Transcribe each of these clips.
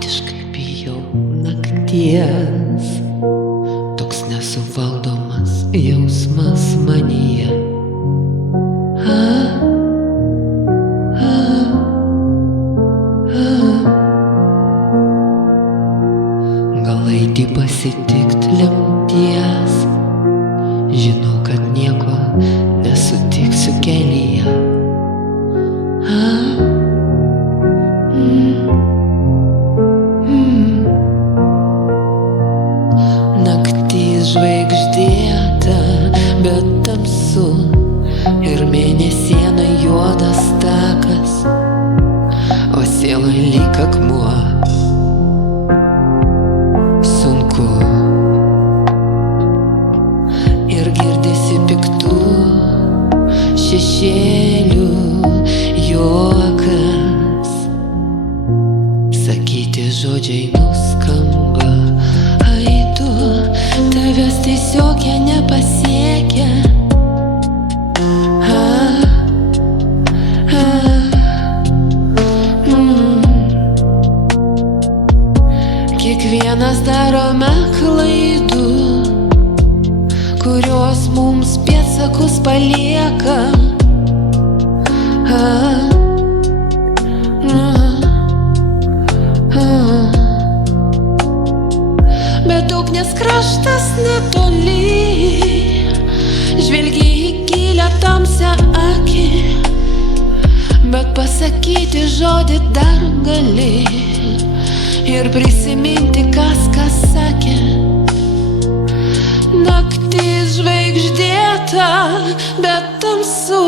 beprotiškai bijau nakties. Toks nesuvaldomas jausmas manyje. Gal eiti pasitikt lemties. Žinau, kad nieko nesutiksiu kelyje. Naktis žvaigždėta, bet tamsu, ir mėnesiena juodas takas, o siela lyg akmuo. Sunku ir girdisi piktų šešėlių juokas. Sakyti žodžiai nuskamba, ai tu, tavęs tiesiog jie nepasiekia. Kiekvienas darome klaidų, kurios mums pėdsakus palieka. Bet ugnies kraštas netoli, žvelgi į gilią tamsią akį, bet pasakyti žodį dar gali ir prisiminti, kas sakė. Naktis žvaigždėta, bet tamsu,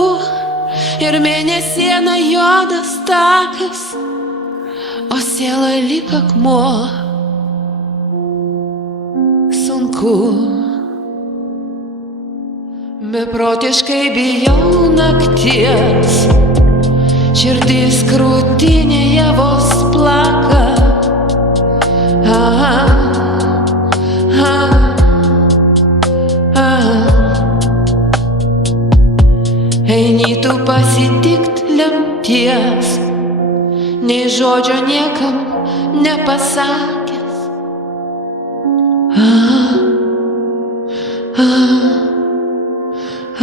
ir mėnesiena juodas takas, o siela lyg akmuo. Sunku, beprotiškai bijau nakties, širdis krūtinėje vos plaka. Eini tu pasitikt lemties, nei žodžio niekam nepasakęs. Ah, ah,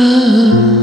ah.